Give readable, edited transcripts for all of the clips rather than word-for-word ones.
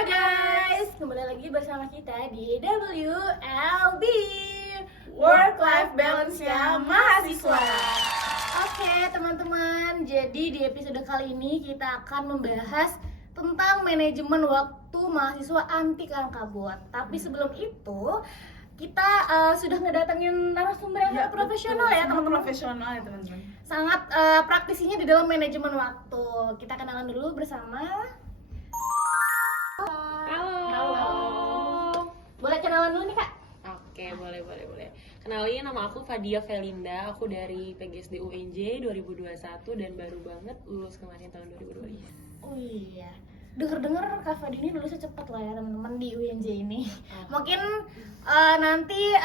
Hai guys, kembali lagi bersama kita di WLB, Work Life Balance-nya mahasiswa. Oke teman-teman, jadi di episode kali ini kita akan membahas tentang manajemen waktu mahasiswa anti kelang kabut. Tapi sebelum itu kita sudah ngedatengin narasumber yang profesional ya teman-teman. Profesional ya teman-teman. Sangat praktisinya di dalam manajemen waktu. Kita kenalan dulu bersama. Halo. Boleh kenalan dulu nih Kak? Oke, boleh. Kenalin, nama aku Fadia Felinda, aku dari PGSD UNJ 2021 dan baru banget lulus kemarin tahun 2020. Oh iya, dengar Kak Fadi ini lulusnya cepat lah ya teman-teman di UNJ ini. Mungkin nanti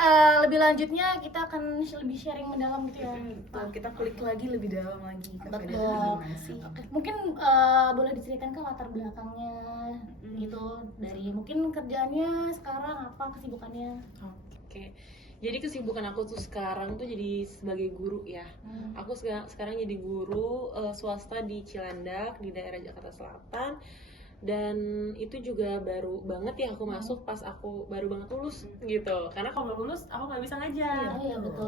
lebih lanjutnya kita akan lebih sharing mendalam gitu ya. Kita klik lagi lebih dalam lagi. Betul. Oke, mungkin boleh diceritakan Kak latar belakangnya gitu, dari mungkin kerjaannya sekarang apa, kesibukannya? Oke. Jadi kesibukan aku tuh sekarang tuh jadi sebagai guru ya. Aku sekarang jadi guru swasta di Cilandak di daerah Jakarta Selatan. Dan itu juga baru banget ya aku masuk pas aku baru banget lulus gitu. Karena kalau belum lulus aku nggak bisa ngajar. Iya betul.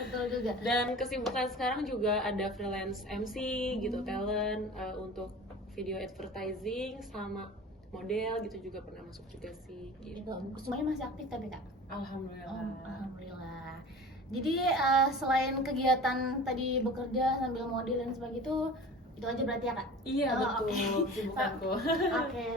Betul juga. Dan kesibukan sekarang juga ada freelance MC gitu, talent untuk video advertising sama model gitu juga pernah masuk juga sih gitu. Semuanya masih aktif tapi Kak? Alhamdulillah. Alhamdulillah. Jadi selain kegiatan tadi bekerja sambil model dan sebagainya itu aja berarti ya Kak? Iya betul, Okay. kesibukanku. Oke.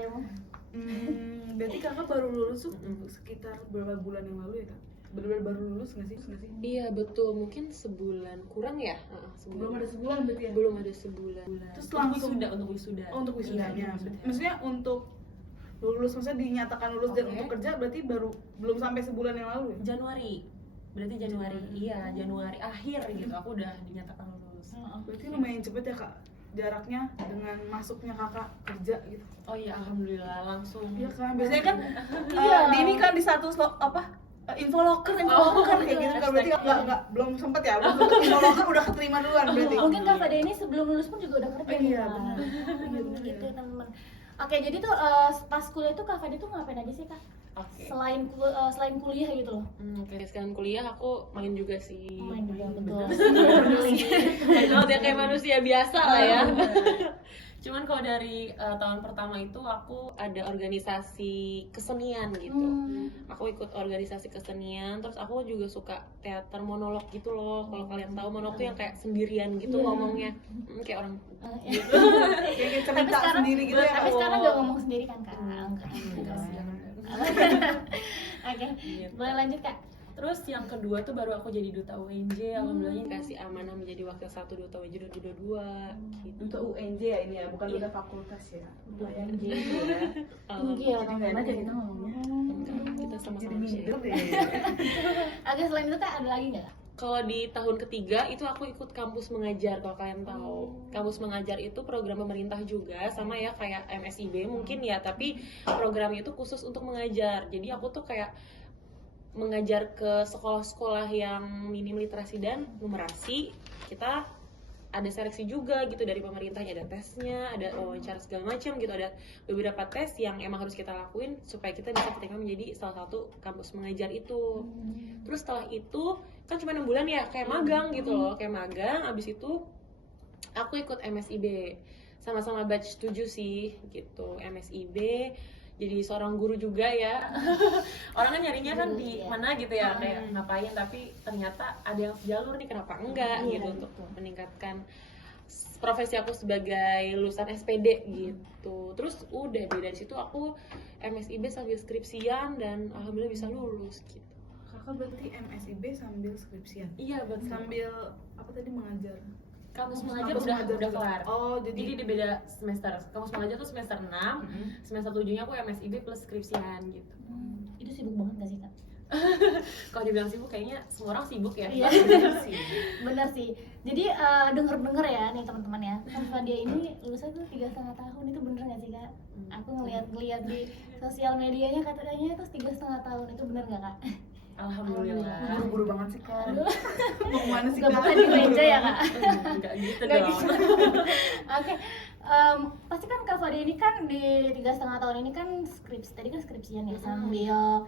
Berarti kakak baru lulus tuh sekitar berapa bulan yang lalu ya Kak? Benar-benar baru lulus nggak sih? Iya betul, mungkin sebulan kurang ya. Sebulan. Belum ada sebulan berarti ya? Belum ada sebulan. Terus langsung untuk wisuda. Oh, untuk wisudanya. Iya, wisuda. Maksudnya untuk lulus, maksudnya dinyatakan lulus dan Oke. untuk kerja berarti belum sampai sebulan yang lalu ya? Januari. Berarti Januari. Iya, Januari akhir gitu aku udah dinyatakan lulus. Berarti lumayan cepet ya Kak jaraknya dengan masuknya kakak kerja gitu. Oh iya, alhamdulillah langsung. Iya kan, biasanya kan Iya. di ini kan di satu info locker kayak gitu kan, berarti nggak belum sempet ya, belum sempet info locker udah keterima duluan berarti. Mungkin Kak Fadi ini sebelum lulus pun juga udah kerja. Iya, Kak. benar. Iya, benar. Gitu teman-teman. Oke, jadi tuh pas kuliah tuh Kak Fadi tuh ngapain aja sih Kak? Oke. Selain kuliah gitu loh. Oke, sekarang kuliah aku main juga sih. Main juga betul. Kalau dia kayak manusia biasa lah ya. Cuman kalau dari tahun pertama itu aku ada organisasi kesenian gitu. Aku ikut organisasi kesenian, terus aku juga suka teater monolog gitu loh. Kalau kalian tahu monolog tuh yang kayak sendirian gitu ngomongnya, kayak orang Kayak cerita sendiri gitu ya. Tapi sekarang nggak ngomong sendiri kan Kak? Enggak sih, jangan. Oke, boleh lanjut Kak. Terus yang kedua tuh baru aku jadi duta UNJ, alhamdulillahnya dikasih amanah menjadi wakil satu duta UNJ 2022 gitu. Duta UNJ ya ini ya, bukan duta fakultas ya. Duta UNJ ya. Tinggi ya Jadi nggak enak ya kita ngomongnya. Kita sama-sama Jadi share. minder deh. Oke, selain itu Kak ada lagi nggak? Kalau di tahun ketiga itu aku ikut kampus mengajar, kalau kalian tahu. Kampus mengajar itu program pemerintah juga, sama ya kayak MSIB mungkin ya, tapi programnya itu khusus untuk mengajar. Jadi aku tuh kayak mengajar ke sekolah-sekolah yang minim literasi dan numerasi. Kita ada seleksi juga gitu dari pemerintahnya, ada tesnya, ada wawancara segala macam gitu, ada beberapa tes yang emang harus kita lakuin supaya kita bisa keterima menjadi salah satu kampus mengajar itu. Terus setelah itu kan cuma 6 bulan ya, kayak magang gitu loh, kayak magang. Abis itu aku ikut MSIB, sama-sama batch 7 sih gitu, MSIB. Jadi seorang guru juga ya. Orang kan nyarinya kan di mana gitu ya, kayak ngapain, tapi ternyata ada yang sejalur nih, kenapa enggak gitu, untuk meningkatkan profesi aku sebagai lulusan SPD gitu. Terus udah deh, dari situ aku MSIB sambil skripsian dan alhamdulillah bisa lulus gitu. Kakak berarti MSIB sambil skripsian. Iya betul. Sambil apa tadi mengajar? Kampus mengajar Kampus udah mengajar juga. kelar. Oh, jadi di beda semester. Kampus mengajar tuh semester 6, semester 7-nya aku MSIB plus skripsian gitu. Itu sibuk banget gak sih Kak? Kalau dibilang sibuk kayaknya semua orang sibuk ya. Iya. Bener sih. Jadi denger ya nih teman-teman ya, Kak Fadia ini lulusnya tuh 3,5 tahun, itu bener gak sih Kak? Aku ngeliat di sosial medianya katanya itu 3,5 tahun, itu bener gak Kak? Alhamdulillah. buru-buru banget sih Kak. Mau kemana sih Gak Kak? bukan di meja ya Kak? Enggak gitu Nggak dong. gitu. Oke, pasti kan Kak Fade ini kan di 3,5 tahun ini kan tadi kan skripsian ya sambil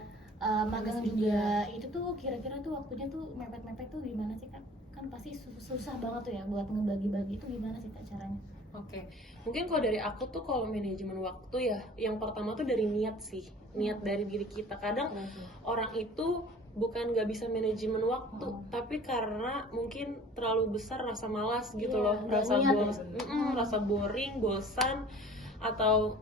magang juga. Itu tuh kira-kira tuh waktunya tuh mepet-mepet tuh gimana sih Kak? Kan pasti susah banget tuh ya buat ngebagi-bagi itu gimana sih Kak caranya? Oke, mungkin kalau dari aku tuh kalau manajemen waktu ya, yang pertama tuh dari niat sih, niat dari diri kita. Kadang orang itu bukan nggak bisa manajemen waktu, tapi karena mungkin terlalu besar rasa malas gitu loh, rasa boring, bosan, atau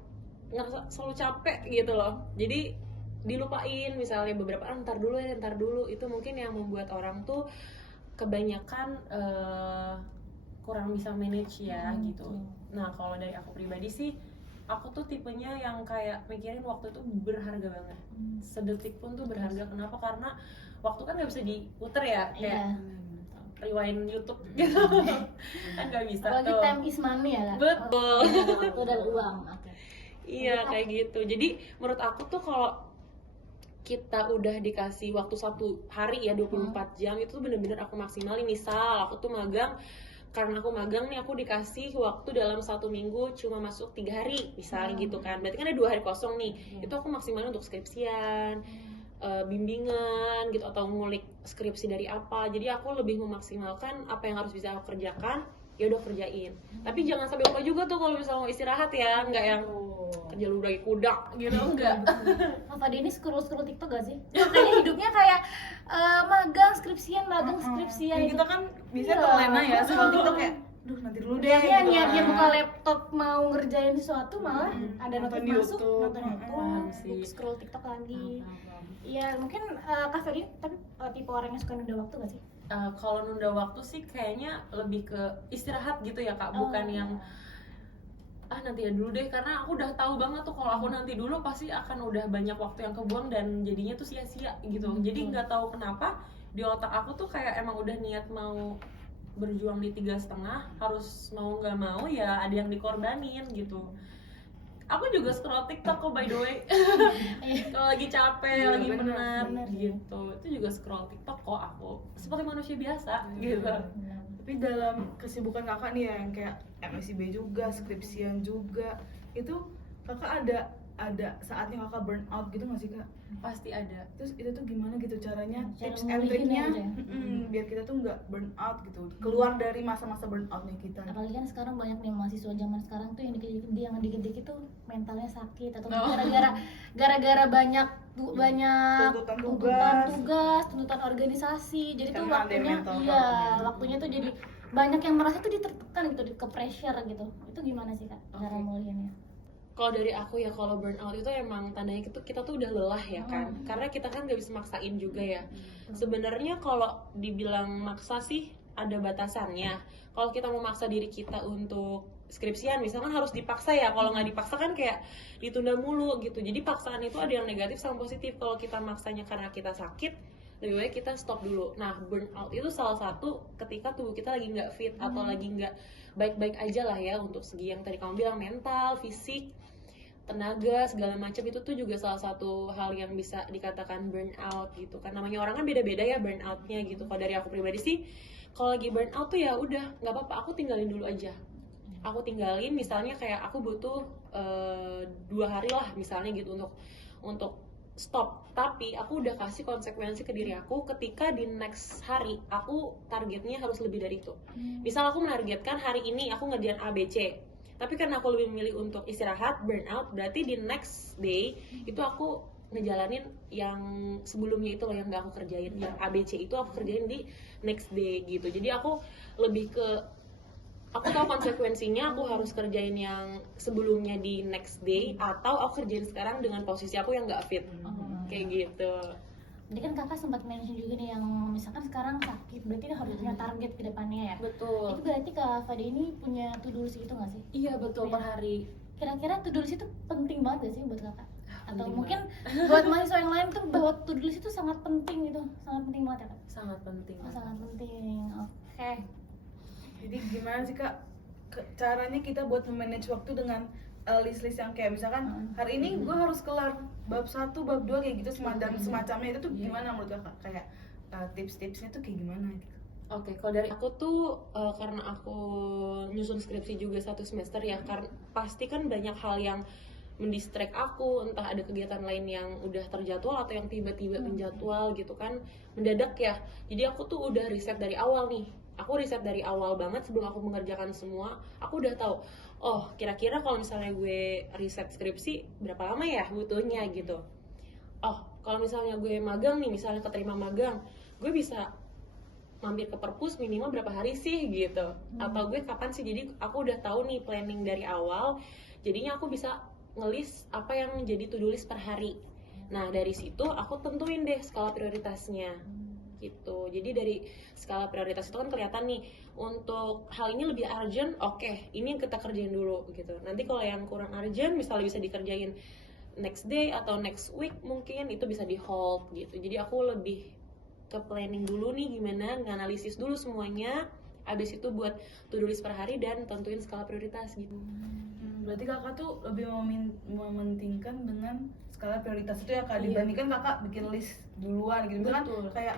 ngerasa selalu capek gitu loh. Jadi dilupain misalnya beberapa ntar dulu itu mungkin yang membuat orang tuh kebanyakan kurang bisa manage ya gitu. Nah kalau dari aku pribadi sih, aku tuh tipenya yang kayak mikirin waktu itu berharga banget, sedetik pun tuh berharga. Kenapa? Karena waktu kan nggak bisa diputer ya, kayak rewind YouTube gitu kan nggak bisa. Apalagi tuh time is money ya Kak? Betul. Waktu dan uang. Iya kayak gitu. Jadi menurut aku tuh kalau kita udah dikasih waktu satu hari ya 24 jam itu tuh bener-bener aku maksimalin. Misal aku tuh magang, karena aku magang nih aku dikasih waktu dalam 1 minggu cuma masuk 3 hari misalnya gitu kan, berarti kan ada 2 hari kosong nih. Itu aku maksimalin untuk skripsian, bimbingan gitu, atau ngulik skripsi dari apa. Jadi aku lebih memaksimalkan apa yang harus bisa aku kerjakan, ya udah kerjain. Tapi jangan sampai lupa juga tuh kalau misalnya mau istirahat ya, nggak yang kerja lu lagi kuda gitu, enggak. Kak Fade ini scroll TikTok gak sih? Kayaknya hidupnya kayak magang skripsian. Kayak kita kan biasanya terlena ya scroll TikTok kayak duh nanti dulu deh Dia gitu niatnya kan. buka laptop mau ngerjain sesuatu malah ada Nonton notif di masuk, YouTube. nonton Paham sih. YouTube, scroll TikTok lagi. Iya mungkin Kak Fade tapi tipe orang yang suka nunda waktu gak sih? Kalau nunda waktu sih kayaknya lebih ke istirahat gitu ya Kak, bukan yang nanti ya dulu deh, karena aku udah tahu banget tuh kalau aku nanti dulu pasti akan udah banyak waktu yang kebuang dan jadinya tuh sia-sia gitu. Jadi nggak tahu kenapa di otak aku tuh kayak emang udah niat mau berjuang di 3,5, harus mau nggak mau ya ada yang dikorbanin gitu. Aku juga scroll TikTok kok by the way. Kalau lagi capek, lagi penat gitu, itu juga scroll TikTok kok aku. Seperti manusia biasa gitu. Tapi dalam kesibukan kakak nih ya, yang kayak MSIB juga, skripsian juga, itu kakak ada saatnya kakak burn out gitu nggak sih Kak? Pasti ada. Terus itu tuh gimana gitu caranya, Cara tips and ngulihinnya triknya aja. biar kita tuh nggak burn out gitu, keluar dari masa-masa burn out nih kita. Apalagi kan sekarang banyak nih mahasiswa zaman sekarang tuh yang dikit-dikit tuh mentalnya sakit atau Oh. gara-gara banyak Tuntutan tugas. tuntutan organisasi. Jadi tuh Karena ada waktunya mental iya, health-nya. waktunya tuh jadi banyak yang merasa tuh ditertekan gitu, ke pressure gitu. Itu gimana sih Kak cara Oke. muliannya? Kalau dari aku ya, kalau burnout itu emang tandanya kita tuh udah lelah ya kan, karena kita kan nggak bisa maksain juga ya. Sebenarnya kalau dibilang maksa sih ada batasannya. Kalau kita mau maksa diri kita untuk skripsian misalkan harus dipaksa ya, kalau nggak dipaksa kan kayak ditunda mulu gitu. Jadi paksaan itu ada yang negatif sama positif. Kalau kita maksanya karena kita sakit, lebih baik kita stop dulu. Nah burnout itu salah satu ketika tubuh kita lagi nggak fit atau lagi nggak baik-baik aja lah ya, untuk segi yang tadi kamu bilang mental, fisik, tenaga, segala macam. Itu tuh juga salah satu hal yang bisa dikatakan burnout gitu kan. Namanya orang kan beda-beda ya burnoutnya gitu. Kalau dari aku pribadi sih, kalau lagi burnout tuh ya udah nggak apa-apa, aku tinggalin dulu aja. Aku tinggalin, misalnya kayak aku butuh 2 hari lah misalnya gitu untuk stop. Tapi aku udah kasih konsekuensi ke diri aku ketika di next hari aku targetnya harus lebih dari itu. Misal aku menargetkan hari ini aku ngerjain A, B, C, tapi karena aku lebih memilih untuk istirahat, burnout, berarti di next day itu aku ngejalanin yang sebelumnya itu loh yang gak aku kerjain. Yang A, B, C itu aku kerjain di next day gitu. Jadi aku lebih ke, aku tahu konsekuensinya, aku harus kerjain yang sebelumnya di next day, atau aku kerjain sekarang dengan posisi aku yang gak fit. Kayak gitu. Jadi kan kakak sempat mention juga nih yang misalkan sekarang sakit, berarti harus punya target ke depannya ya. Betul. Itu berarti Kak Fade ini punya to-do list gitu nggak sih? Iya betul, per hari. Kira-kira to-do list itu penting banget gak sih buat kakak? Atau Penting mungkin buat mahasiswa yang lain tuh bahwa to-do list itu sangat penting gitu, sangat penting banget ya Kak? Sangat penting. Oh, sangat penting. Oke. Jadi gimana sih Kak caranya kita buat memanage waktu dengan list-list yang kayak misalkan hari ini gue harus kelar bab 1, bab 2 kayak gitu dan semacamnya, itu tuh gimana menurut Kakak? Kayak tips-tipsnya tuh kayak gimana gitu? Oke, kalau dari aku tuh karena aku nyusun skripsi juga 1 semester ya, karena pasti kan banyak hal yang mendistract aku, entah ada kegiatan lain yang udah terjadwal atau yang tiba-tiba menjadwal gitu kan, mendadak ya. Jadi aku tuh udah riset dari awal nih. Aku riset dari awal banget sebelum aku mengerjakan semua. Aku udah tahu, oh kira-kira kalau misalnya gue riset skripsi berapa lama ya butuhnya gitu. Oh, kalau misalnya gue magang nih, misalnya keterima magang, gue bisa mampir ke perpus minimal berapa hari sih gitu, atau gue kapan sih. Jadi aku udah tahu nih planning dari awal, jadinya aku bisa ngelis apa yang menjadi to do list per hari. Nah dari situ aku tentuin deh skala prioritasnya gitu. Jadi dari skala prioritas itu kan kelihatan nih, untuk hal ini lebih urgent, oke, ini yang kita kerjain dulu gitu. Nanti kalau yang kurang urgent misalnya bisa dikerjain next day atau next week, mungkin itu bisa di hold gitu. Jadi aku lebih ke planning dulu nih, gimana nganalisis dulu semuanya, abis itu buat to do list per hari dan tentuin skala prioritas gitu. Berarti kakak tuh lebih mementingkan dengan skala prioritas itu ya kak, Iya. dibandingkan kakak bikin list duluan gitu. Misalkan Betul. kayak,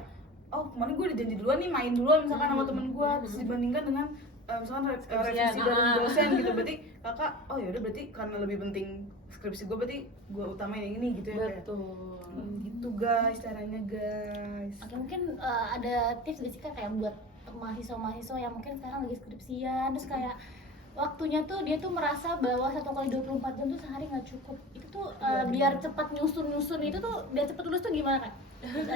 oh kemarin gue udah janji duluan nih main duluan misalkan sama temen gue, terus dibandingkan dengan misalkan revisi dari dosen gitu. Berarti kakak, oh yaudah berarti karena lebih penting skripsi gue, berarti gue utamain yang ini gitu ya. Betul. Gitu guys, caranya guys. Oke, mungkin ada tips gak sih Kak, kayak buat mahasiswa-mahasiswa yang mungkin sekarang lagi skripsian, terus kayak waktunya tuh dia tuh merasa bahwa 1 kali 24 jam tuh sehari nggak cukup. Itu tuh biar cepat nyusun itu tuh, biar cepat lulus tuh gimana Kak?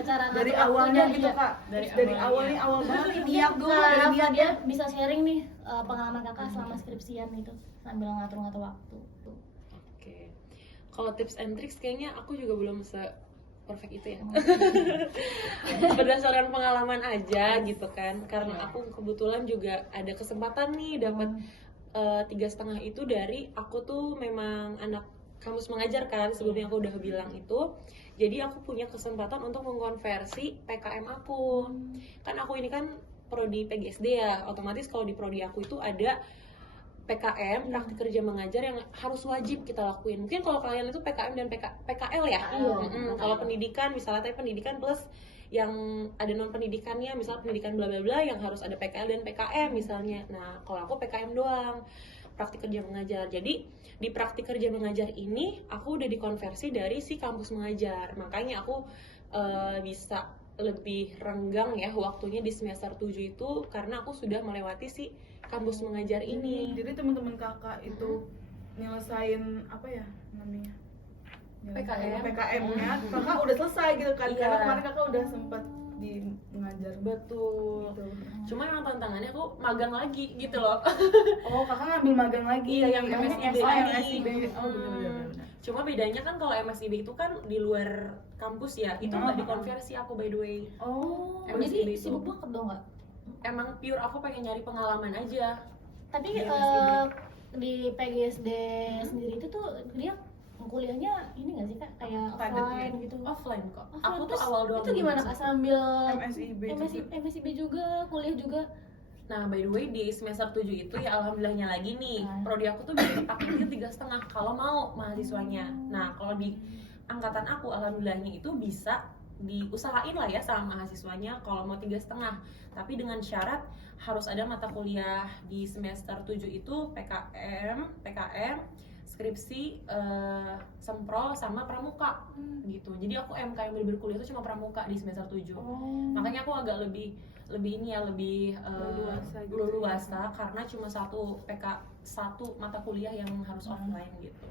Cara Dari ngatur awalnya waktunya, gitu iya. kak, dari awal nih, awal banget nih, Mungkin niat dulu, Kak dari Rafa, niat dia bisa sharing nih pengalaman Kakak selama skripsian itu sambil ngatur-ngatur waktu. Oke. Kalau tips and tricks kayaknya aku juga belum perfect itu ya. Berdasarkan pengalaman aja gitu kan. Karena aku kebetulan juga ada kesempatan nih dapat 3,5 itu dari aku tuh memang anak kampus mengajar kan, sebelumnya aku udah bilang itu. Jadi aku punya kesempatan untuk mengkonversi PKM aku. Kan aku ini kan prodi PGSD ya, otomatis kalau di prodi aku itu ada PKM, praktik kerja mengajar, yang harus wajib kita lakuin. Mungkin kalau kalian itu PKM dan PKL ya. Kalau pendidikan misalnya, tapi pendidikan plus yang ada non pendidikannya, misalnya pendidikan bla bla bla yang harus ada PKL dan PKM misalnya. Nah, kalau aku PKM doang, praktik kerja mengajar. Jadi di praktik kerja mengajar ini aku udah dikonversi dari si kampus mengajar. Makanya aku bisa lebih renggang ya waktunya di semester 7 itu, karena aku sudah melewati si kampus mengajar ini. Jadi teman-teman kakak itu nyelesain apa ya namanya? PKM-nya kakak udah selesai gitu kan? Iya. Karena kemarin kakak udah sempet di mengajar. Betul. Gitu. Cuma emang tantangannya aku magang lagi gitu loh. Oh, kakak ngambil magang lagi. Iya, yang Namanya MSIB MSIB. ini. Oh, benar-benar. Cuma bedanya kan kalau MSIB itu kan di luar kampus ya, itu nggak dikonversi aku by the way. Oh, MSIB Jadi itu. sibuk banget dong Kak? Emang pure aku pengen nyari pengalaman aja. Tapi Di MSIB. di PGSD sendiri itu tuh dia kuliahnya ini nggak sih Kak, kayak Padat offline ya? gitu? Offline kok. Offline. Aku tuh Terus awal doang. itu gimana Kak, sambil MSIB juga. MSIB juga, kuliah juga? Nah, by the way di semester 7 itu ya alhamdulillahnya lagi nih, prodi aku tuh bisa dipakainya 3,5 kalau mau mahasiswanya. Nah, kalau di angkatan aku alhamdulillahnya itu bisa diusahain lah ya sama mahasiswanya kalau mau 3,5. Tapi dengan syarat harus ada mata kuliah di semester 7 itu PKM, skripsi, sempro sama pramuka gitu. Jadi aku MK yang bener-bener kuliah itu cuma pramuka di semester 7. Makanya aku agak lebih ini ya, lebih Leluasa gitu. leluasa karena cuma satu mata kuliah yang harus offline gitu.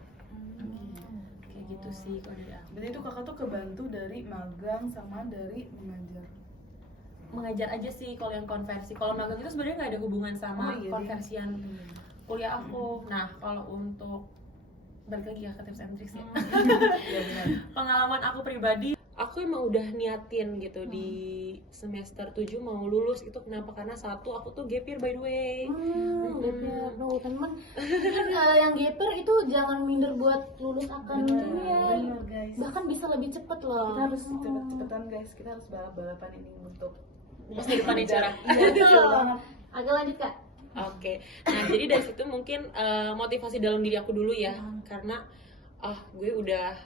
Kayak gitu sih kalau dari aku. Berarti itu kakak tuh kebantu dari magang sama dari mengajar. Mengajar aja sih kalau yang konversi. Kalau magang itu sebenarnya nggak ada hubungan sama Oh, iya, konversian kuliah aku. Nah, kalau untuk balik lagi ya ke tips and tricks ya. Iya benar. Pengalaman aku pribadi, aku emang udah niatin gitu di semester 7 mau lulus itu. Kenapa? Karena satu, aku tuh gap year by the way. Gap year. No, teman. Yang gap year itu jangan minder buat lulus akademiknya. Benar guys. Bahkan bisa lebih cepet loh. Kita harus cepet-cepetan guys. Kita harus balap-balapan ini untuk Masa depannya cerah. Iya, betul. Agak lanjut Kak. Oke, nah jadi dari situ mungkin motivasi dalam diri aku dulu ya, karena gue udah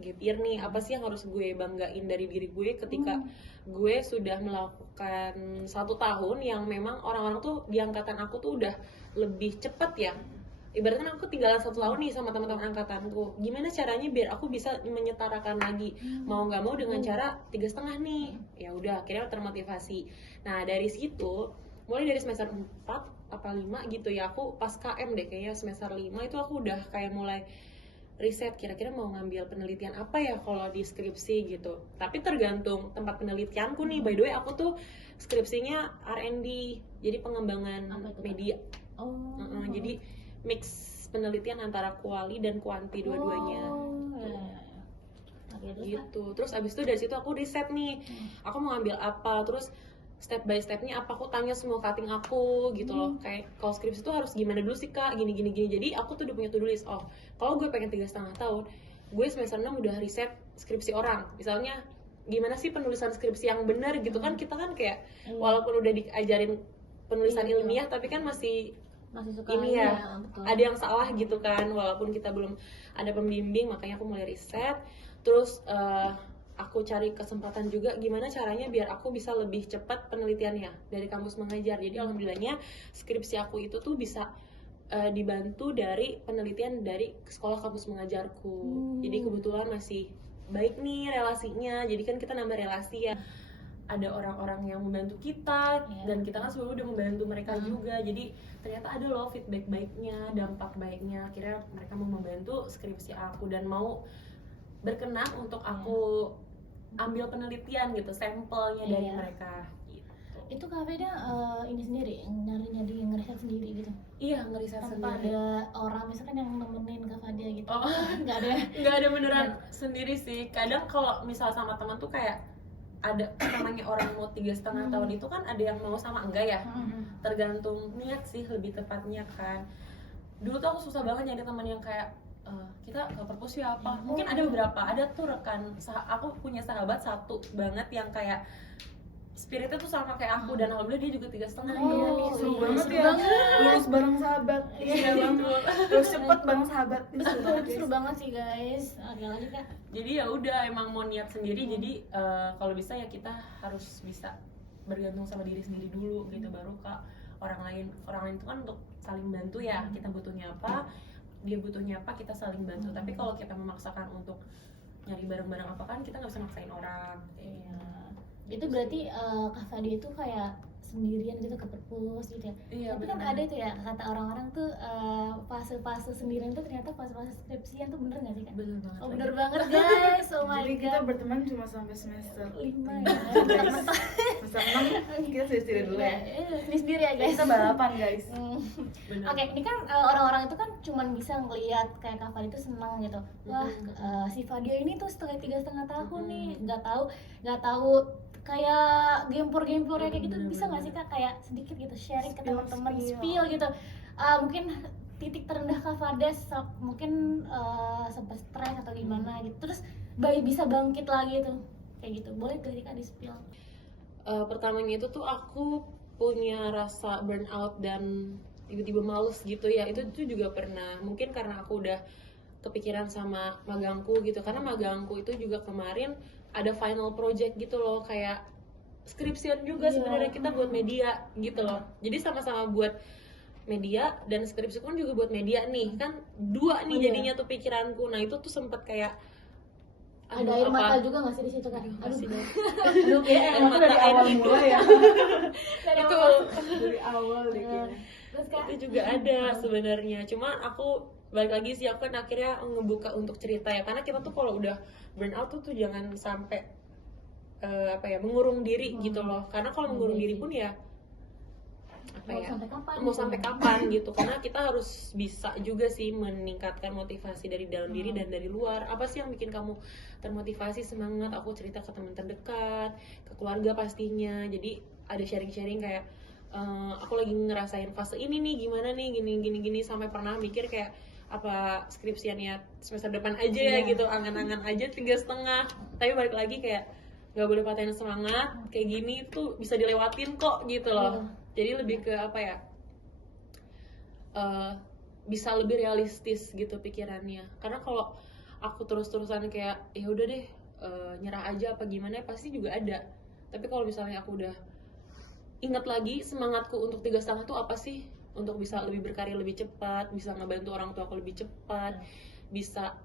gap year nih, apa sih yang harus gue banggain dari diri gue ketika gue sudah melakukan 1 tahun yang memang orang-orang tuh di angkatan aku tuh udah lebih cepet ya. Ibaratnya aku tinggalan 1 tahun nih sama teman-teman angkatanku, gimana caranya biar aku bisa menyetarakan lagi, mau nggak mau dengan cara 3,5 nih. Ya udah, akhirnya termotivasi. Nah dari situ, mulai dari semester 4 apa 5 gitu ya, aku pas KM deh kayaknya semester 5 itu aku udah kayak mulai riset kira-kira mau ngambil penelitian apa ya kalau di skripsi gitu. Tapi tergantung tempat penelitianku nih. By the way aku tuh skripsinya R&D, jadi pengembangan Apa itu, Kak? media. Jadi mix penelitian antara kuali dan kuanti dua-duanya. Gitu. Terus abis itu dari situ aku riset nih, aku mau ambil apa, terus step by stepnya apa, aku tanya semua cutting aku gitu loh. Kayak kalau skripsi itu harus gimana dulu sih kak, gini. Jadi aku tuh udah punya to-do list. Oh, kalau gue pengen 3,5 tahun, gue semester 6 udah riset skripsi orang. Misalnya gimana sih penulisan skripsi yang benar gitu kan, kita kan kayak walaupun udah diajarin penulisan ilmiah tapi kan masih suka ini ya, betul. ada yang salah gitu kan, walaupun kita belum ada pembimbing. Makanya aku mulai riset, terus aku cari kesempatan juga gimana caranya biar aku bisa lebih cepat penelitiannya dari kampus mengajar. Jadi alhamdulillahnya skripsi aku itu tuh bisa dibantu dari penelitian dari sekolah kampus mengajarku. Jadi kebetulan masih baik nih relasinya, jadi kan kita nambah relasi ya, ada orang-orang yang membantu kita dan kita kan sebelumnya udah membantu mereka juga. Jadi ternyata ada loh feedback baiknya, dampak baiknya. Akhirnya mereka mau membantu skripsi aku dan mau berkenan untuk aku ambil penelitian gitu, sampelnya dari mereka gitu. Itu Kak Veda ini sendiri, nyari ngeriset sendiri gitu? Iya, ngeriset tanpa sendiri. ada orang misalkan yang nemenin Kak Fadia gitu? Oh, nggak ada beneran sendiri sih. Kadang kalau misal sama teman tuh kayak ada namanya orang mau 3,5 tahun itu kan ada yang mau sama enggak ya, tergantung niat sih lebih tepatnya kan. Dulu tuh aku susah banget nyari teman yang kayak kita ke perpus ya apa. Mungkin ada beberapa, ada tuh rekan aku punya sahabat satu banget yang kayak spiritnya tuh sama kayak aku, dan alhamdulillah dia juga 3,5 gitu. Seru banget ya, lulus bareng sahabat. Iya banget, terus cepet bareng sahabat. Itu seru banget sih guys. Oke lanjut Kak. Jadi ya udah, emang mau niat sendiri. Jadi kalau bisa ya kita harus bisa bergantung sama diri sendiri dulu gitu, baru ke orang lain itu kan untuk saling bantu ya. Kita butuhnya apa, dia butuhnya apa, kita saling bantu. Tapi kalau kita memaksakan untuk nyari bareng-bareng apa kan kita nggak bisa maksain orang. Itu berarti Kak Fadia itu kayak sendirian gitu ke perpus gitu ya? Iya, tapi kan benar. ada tuh ya kata orang-orang tuh fase-fase sendirian tuh ternyata fase-fase skripsian tuh bener nggak sih Kak? Bener banget. Oh bener banget guys, oh my Jadi kita god. berteman cuma sampai semester 5 ya. semester 6 kita sendiri dulu ya. Sendiri ya guys. Kita balapan guys. Bener. Oke, ini kan orang-orang itu kan cuman bisa ngelihat kayak Kak Fadia itu senang gitu. Wah, si Fadia ini tuh setelah 3,5 tahun nih, nggak tahu kayak gempor-gempornya kayak gitu. Bisa nggak sih Kak kayak sedikit gitu sharing ke teman-teman, spill gitu. Mungkin titik terendah Kak Fadia mungkin sempat stres atau gimana gitu. Terus bisa bangkit lagi tuh. Kayak gitu. Boleh dari Kak di spill? Pertamanya itu tuh aku punya rasa burnout dan tiba-tiba males gitu ya. Itu tuh juga pernah, mungkin karena aku udah kepikiran sama magangku gitu, karena magangku itu juga kemarin ada final project gitu loh, kayak skripsian juga sebenarnya kita buat media gitu loh. Jadi sama-sama buat media dan skripsi pun juga buat media nih, kan dua nih jadinya tuh pikiranku. Nah itu tuh sempet kayak Ada air mata juga nggak sih di situ Kak? Masih dong. Aduh, kayak Emang tuh dari awal mulai ya. Itu Dari awal deh kayaknya. Terus Kak, itu juga ada sebenarnya, cuma aku balik lagi sih, aku kan akhirnya ngebuka untuk cerita ya, karena kita tuh kalau udah burnout tuh jangan sampai mengurung diri gitu loh, karena kalau mengurung diri pun ya mau sampai kapan gitu, karena kita harus bisa juga sih meningkatkan motivasi dari dalam diri dan dari luar. Apa sih yang bikin kamu termotivasi, semangat? Aku cerita ke teman terdekat, ke keluarga pastinya, jadi ada sharing-sharing kayak aku lagi ngerasain fase ini nih, gimana nih, gini sampai pernah mikir kayak apa skripsiannya semester depan aja ya gitu, angan-angan aja 3,5. Tapi balik lagi kayak nggak boleh patahin semangat, kayak gini tuh bisa dilewatin kok gitu loh. Jadi lebih ke bisa lebih realistis gitu pikirannya, karena kalau aku terus-terusan kayak ya udah deh nyerah aja apa gimana ya pasti juga ada. Tapi kalau misalnya aku udah ingat lagi semangatku untuk 3,5 tuh apa sih, untuk bisa lebih berkarya lebih cepat, bisa ngebantu orang tua aku lebih cepat, bisa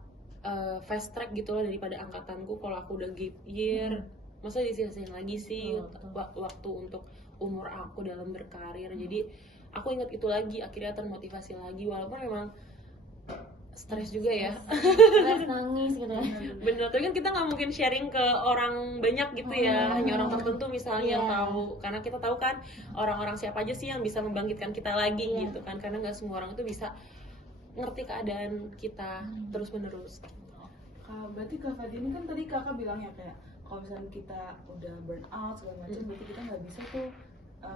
fast track gitu loh daripada angkatanku. Kalau aku udah gap year, masa disia-siain lagi sih waktu untuk umur aku dalam berkarir. Jadi aku ingat itu lagi, akhirnya termotivasi lagi, walaupun memang stres juga ya. Stres, nangis gitu ya. Bener, tapi kan kita nggak mungkin sharing ke orang banyak gitu ya, hanya orang tertentu misalnya yang tahu, karena kita tahu kan orang-orang siapa aja sih yang bisa membangkitkan kita lagi gitu kan, karena nggak semua orang itu bisa ngerti keadaan kita terus menerus. Berarti Kak Fadi ini kan tadi kakak bilang ya kayak kalau misalnya kita udah burn out segala macam, berarti kita nggak bisa tuh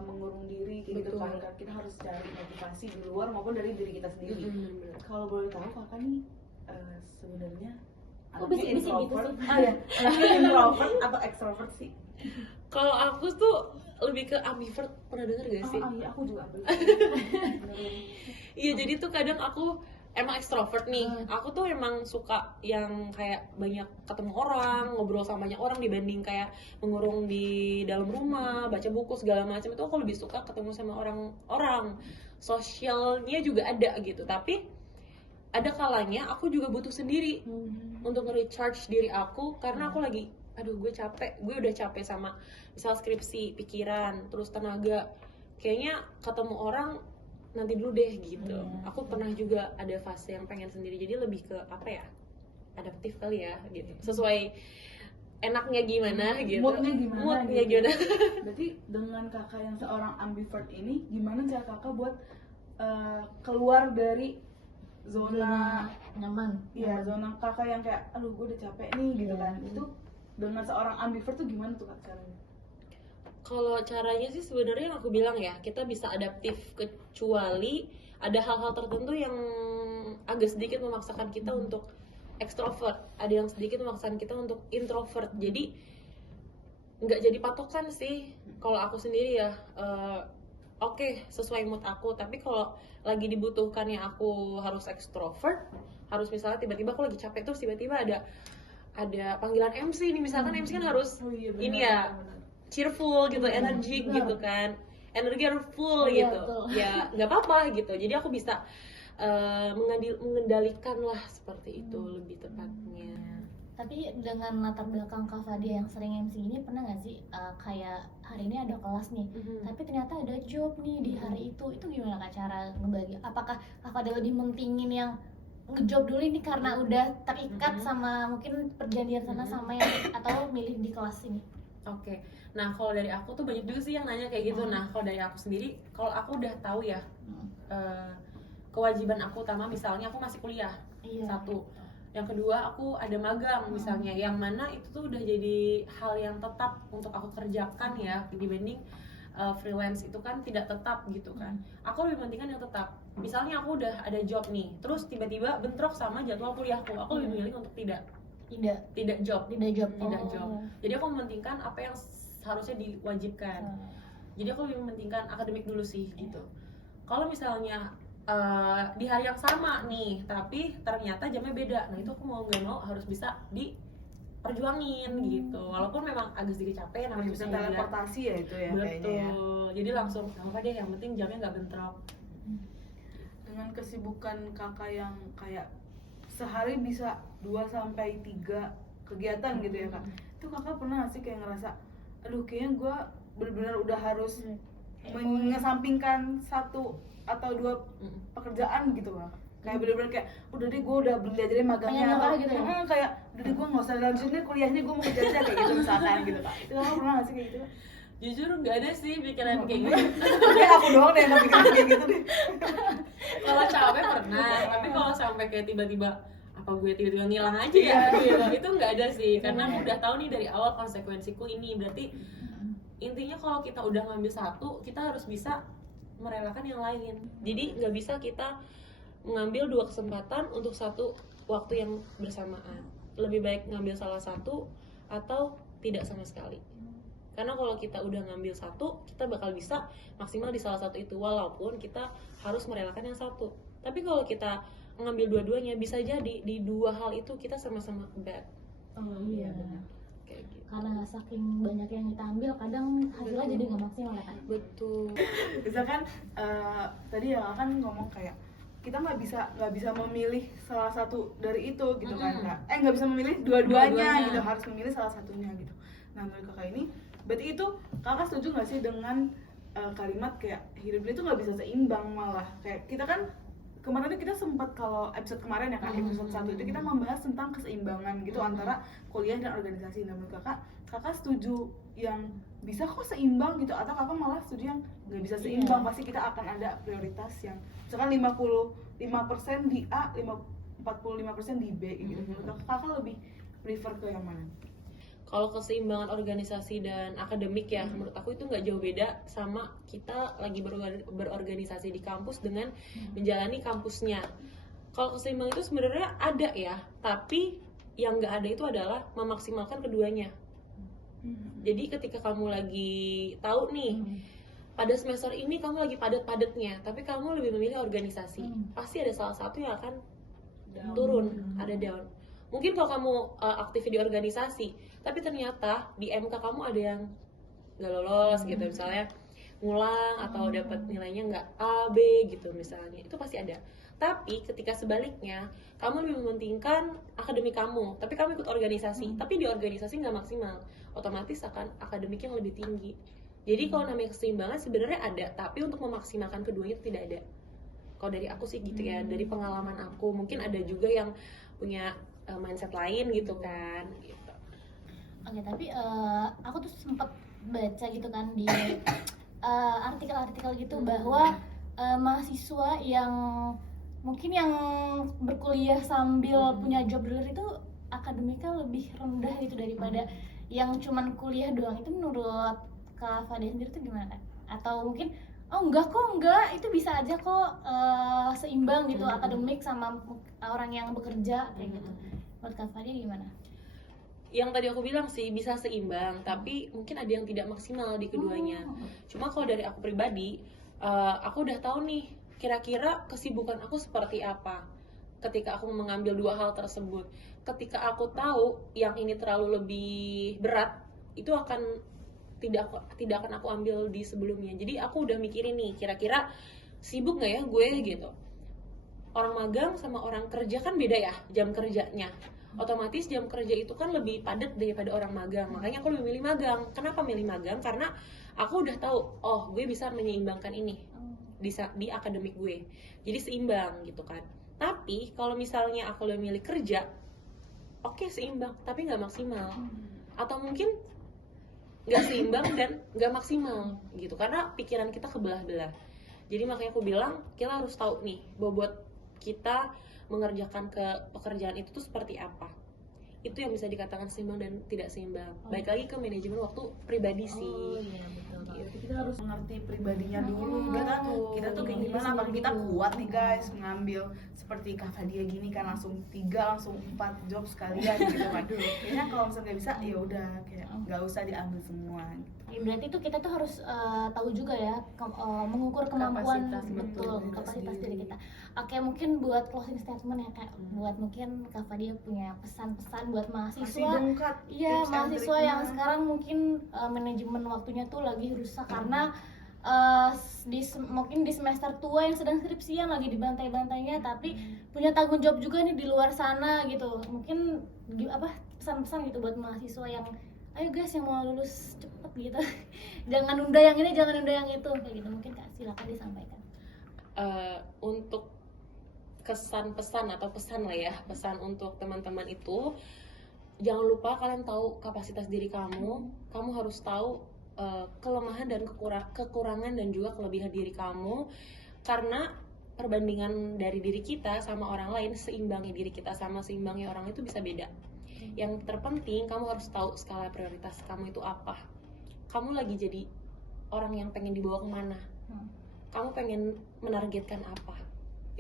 mengurung diri kayak gitu kan. Kita harus cari motivasi di luar maupun dari diri kita sendiri. Kalau boleh tahu kakak nih sebenarnya anaknya introvert, anaknya introvert atau extrovert sih? Kalau aku tuh lebih ke ambivert, pernah denger gak sih? Iya, aku juga ambivert. Iya, jadi tuh kadang aku emang ekstrovert nih. Aku tuh emang suka yang kayak banyak ketemu orang, ngobrol sama banyak orang dibanding kayak mengurung di dalam rumah, baca buku segala macam. Itu aku lebih suka ketemu sama orang-orang. Sosialnya juga ada gitu. Tapi ada kalanya aku juga butuh sendiri untuk nge-recharge diri aku, karena aku lagi aduh gue udah capek sama misal skripsi, pikiran, terus tenaga. Kayaknya ketemu orang nanti dulu deh gitu. Aku pernah juga ada fase yang pengen sendiri, jadi lebih ke apa ya, adaptif kali ya gitu, sesuai enaknya gimana gitu, moodnya gimana. gitu. Berarti dengan kakak yang seorang ambivert ini, gimana cara kakak buat keluar dari zona nyaman? Iya, zona kakak yang kayak aduh gue udah capek nih gitu kan. Itu dengan seorang ambivert tuh gimana tuh kak caranya? Kalau caranya sih sebenarnya yang aku bilang ya, kita bisa adaptif kecuali ada hal-hal tertentu yang agak sedikit memaksakan kita untuk ekstrovert, ada yang sedikit memaksakan kita untuk introvert. Jadi nggak jadi patokan sih kalau aku sendiri ya. Oke, sesuai mood aku. Tapi kalau lagi dibutuhkan yang aku harus ekstrovert, harus misalnya tiba-tiba aku lagi capek terus tiba-tiba ada panggilan MC nih, misalkan MC kan harus ini ya cheerful gitu, energi gitu kan, energi harus full gitu, ya nggak apa-apa gitu. Jadi aku bisa mengendalikan lah seperti itu lebih tepatnya. Tapi dengan latar belakang Kak Fadia yang sering MC ini, pernah nggak sih kayak hari ini ada kelas nih, tapi ternyata ada job nih di hari itu gimana Kak cara ngebagi? Apakah Kak Fadia lebih mentingin yang ngejob dulu ini karena udah terikat sama mungkin perjanjian sana sama yang, atau milih di kelas ini? Oke, nah kalau dari aku tuh banyak juga sih yang nanya kayak gitu. Nah kalau dari aku sendiri, kalau aku udah tahu ya kewajiban aku utama, misalnya aku masih kuliah, satu, yang kedua aku ada magang misalnya, yang mana itu tuh udah jadi hal yang tetap untuk aku kerjakan ya, dibanding freelance itu kan tidak tetap gitu kan. Aku lebih pentingkan yang tetap. Misalnya aku udah ada job nih, terus tiba-tiba bentrok sama jadwal kuliahku, aku lebih milih untuk tidak job. Jadi aku mementingkan apa yang harusnya diwajibkan. Jadi aku lebih mementingkan akademik dulu sih gitu. Kalau misalnya di hari yang sama nih, tapi ternyata jamnya beda, nah itu aku mau nggak mau harus bisa diperjuangin gitu. Walaupun memang agak sedikit capek, namanya bisa bisa teleportasi ya itu ya. Betul. Kayaknya ya. Jadi langsung apa deh, yang penting jamnya nggak bentrok. Dengan kesibukan kakak yang kayak sehari bisa 2-3 kegiatan gitu ya kak, itu kakak pernah gak sih kayak ngerasa aduh kayaknya gue benar-benar udah harus mengesampingkan 1 atau 2 pekerjaan gitu kak, kayak benar-benar kayak udah deh gue udah berhenti aja deh magangnya, atau gitu ya? Kayak udah deh gue nggak usah lanjutin deh kuliahnya, gue mau kerja aja kayak gitu misalkan gitu kak. Itu kakak pernah gak sih kayak gitu? Jujur nggak ada sih pikiran kayak gitu. Kayak aku doang deh yang kepikiran kayak gitu deh. Kalau capek pernah, tapi kalau sampai kayak tiba-tiba apa gue tiba-tiba ngilang aja ya gitu, itu nggak ada sih, karena aku udah tahu nih dari awal konsekuensiku ini. Berarti intinya kalau kita udah ngambil satu, kita harus bisa merelakan yang lain. Jadi nggak bisa kita mengambil 2 kesempatan untuk satu waktu yang bersamaan. Lebih baik ngambil salah satu atau tidak sama sekali. Karena kalau kita udah ngambil satu, kita bakal bisa maksimal di salah satu itu, walaupun kita harus merelakan yang satu. Tapi kalau kita ngambil dua-duanya, bisa jadi di dua hal itu kita sama-sama bad. Oh iya. Kayak gitu. Karena saking banyak yang kita ambil, kadang hasilnya jadi nggak maksimal ya kan. Betul. Misalkan tadi ya kan ngomong kayak kita nggak bisa memilih salah satu dari itu gitu kan, nggak bisa memilih dua-duanya gitu, harus memilih salah satunya gitu. Nah menurut kakak ini berarti itu kakak setuju nggak sih dengan kalimat kayak hidup itu nggak bisa seimbang, malah kayak kita kan kemarin kita sempat, kalau episode kemarin ya kan, episode 1 itu kita membahas tentang keseimbangan gitu antara kuliah dan organisasi. Nah menurut kakak setuju yang bisa kok seimbang gitu, atau kakak malah setuju yang nggak bisa seimbang, pasti kita akan ada prioritas yang misalkan 55% di A, 45% di B gitu. Menurut kakak lebih prefer ke yang mana? Kalau keseimbangan organisasi dan akademik ya, menurut aku itu nggak jauh beda sama kita lagi berorganisasi di kampus dengan menjalani kampusnya. Kalau keseimbangan itu sebenarnya ada ya, tapi yang nggak ada itu adalah memaksimalkan keduanya. Jadi ketika kamu lagi tahu nih, pada semester ini kamu lagi padat-padatnya, tapi kamu lebih memilih organisasi, pasti ada salah satu yang akan turun, ada down. Mungkin kalau kamu aktif di organisasi, tapi ternyata di MK kamu ada yang nggak lolos gitu, misalnya ngulang atau dapat nilainya nggak A, B gitu misalnya, itu pasti ada. Tapi ketika sebaliknya, kamu lebih mementingkan akademik kamu, tapi kamu ikut organisasi, tapi di organisasi nggak maksimal, otomatis akan akademiknya lebih tinggi. Jadi kalau namanya keseimbangan sebenarnya ada, tapi untuk memaksimalkan keduanya itu tidak ada. Kalau dari aku sih gitu ya, dari pengalaman aku, mungkin ada juga yang punya mindset lain gitu kan gitu. Oke, tapi aku tuh sempat baca gitu kan di artikel-artikel gitu bahwa mahasiswa yang mungkin yang berkuliah sambil punya job dulu itu akademiknya lebih rendah gitu daripada yang cuman kuliah doang. Itu menurut Kak Fadia sendiri tuh gimana kan? Atau mungkin enggak, itu bisa aja kok seimbang gitu akademik sama orang yang bekerja kayak gitu. Menurut Kak Fadia gimana? Yang tadi aku bilang sih bisa seimbang, tapi mungkin ada yang tidak maksimal di keduanya. Cuma kalau dari aku pribadi, aku udah tahu nih kira-kira kesibukan aku seperti apa ketika aku mengambil dua hal tersebut. Ketika aku tahu yang ini terlalu lebih berat, itu tidak akan aku ambil di sebelumnya. Jadi aku udah mikirin nih, kira-kira sibuk nggak ya gue gitu. Orang magang sama orang kerja kan beda ya jam kerjanya. Otomatis jam kerja itu kan lebih padat daripada orang magang. Makanya aku lebih milih magang. Kenapa milih magang? Karena aku udah tahu, oh gue bisa menyeimbangkan ini di akademik gue. Jadi seimbang gitu kan. Tapi kalau misalnya aku lebih milih kerja, oke, seimbang, tapi nggak maksimal. Atau mungkin nggak seimbang dan nggak maksimal gitu, karena pikiran kita kebelah-belah. Jadi makanya aku bilang kita harus tahu nih bobot kita mengerjakan ke pekerjaan itu tuh seperti apa. Itu yang bisa dikatakan seimbang dan tidak seimbang. Baik lagi ke manajemen waktu pribadi sih. Iya betul. Gitu. Kita harus mengerti pribadinya dulu. Kita tuh kayak gimana? Apakah kita kuat nih guys mengambil seperti Kak Fadia gini kan, langsung 4 job sekalian gitu. Waduh, kayaknya kalau misalnya nggak bisa ya udah kayak nggak usah diambil semua. Ya, berarti itu kita tuh harus tahu juga ya mengukur kemampuan kapasitas diri kita. Oke, mungkin buat closing statement ya Kak, buat mungkin Kak Fadia punya pesan-pesan buat mahasiswa. Iya, mahasiswa yang sekarang mungkin manajemen waktunya tuh lagi rusak karena mungkin di semester tua yang sedang skripsian lagi dibantai-bantainya, tapi punya tanggung jawab juga nih di luar sana gitu. Mungkin pesan-pesan gitu buat mahasiswa yang ayo guys yang mau lulus cepet gitu. Jangan nunda yang ini, jangan nunda yang itu kayak gitu. Mungkin Kak silakan disampaikan. Untuk kesan-pesan atau pesan lah ya, pesan untuk teman-teman itu, jangan lupa kalian tahu kapasitas diri kamu harus tahu kelemahan dan kekurangan dan juga kelebihan diri kamu, karena perbandingan dari diri kita sama orang lain, seimbangnya diri kita sama seimbangnya orang itu bisa beda. Yang terpenting kamu harus tahu skala prioritas kamu itu apa. Kamu lagi jadi orang yang pengen dibawa kemana, kamu pengen menargetkan apa,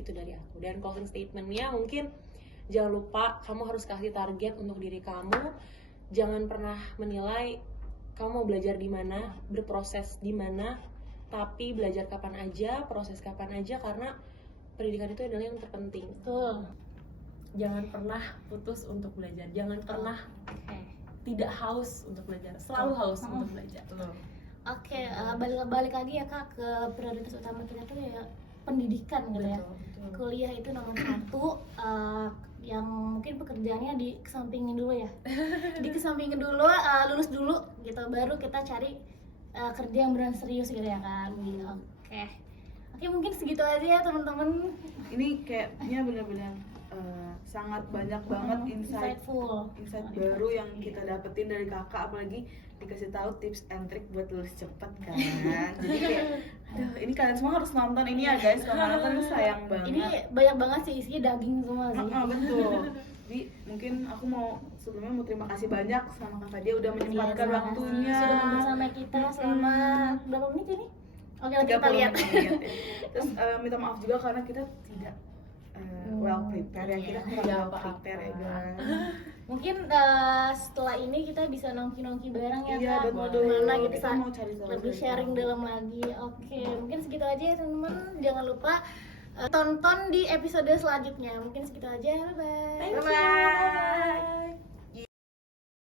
itu dari aku. Dan closing statementnya mungkin jangan lupa kamu harus kasih target untuk diri kamu. Jangan pernah menilai kamu mau belajar di mana, berproses di mana, tapi belajar kapan aja, proses kapan aja, karena pendidikan itu adalah yang terpenting. Betul. Jangan pernah putus untuk belajar, jangan pernah tidak haus untuk belajar, selalu haus untuk belajar. Oke, balik lagi ya Kak ke prioritas utama kita tuh ya pendidikan gitu ya. Kuliah itu nomor satu, yang mungkin pekerjaannya dikesampingin dulu ya. Dikesampingin dulu, lulus dulu gitu, baru kita cari kerja yang beneran serius gitu ya kan. Oke, mungkin segitu aja ya teman-teman. Ini kayaknya benar-benar sangat banyak banget insight baru yang kita dapetin dari kakak, apalagi dikasih tahu tips and trick buat lulus cepat kan. Jadi kayak aduh, ini kalian semua harus nonton ini ya guys, kalau nggak nonton sayang banget. Ini banyak banget sih, isinya daging semua sih. Betul. Jadi mungkin aku sebelumnya mau terima kasih banyak sama Kak Fadia udah menyempatkan waktunya sudah bersama kita selama berapa menit ini? Oke, nanti kita 30 lihat. menit. Terus minta maaf juga karena kita tidak well prepare ya, kita kurang well prepare ya guys. Mungkin setelah ini kita bisa nongki-nongki bareng ya Iya, Kak, mau betul. dimana gitu Kita mau cari tahu lebih dari sharing kamu. dalam lagi. Oke, mungkin segitu aja ya teman-teman. Jangan lupa tonton di episode selanjutnya. Mungkin segitu aja. Bye bye. Bye-bye.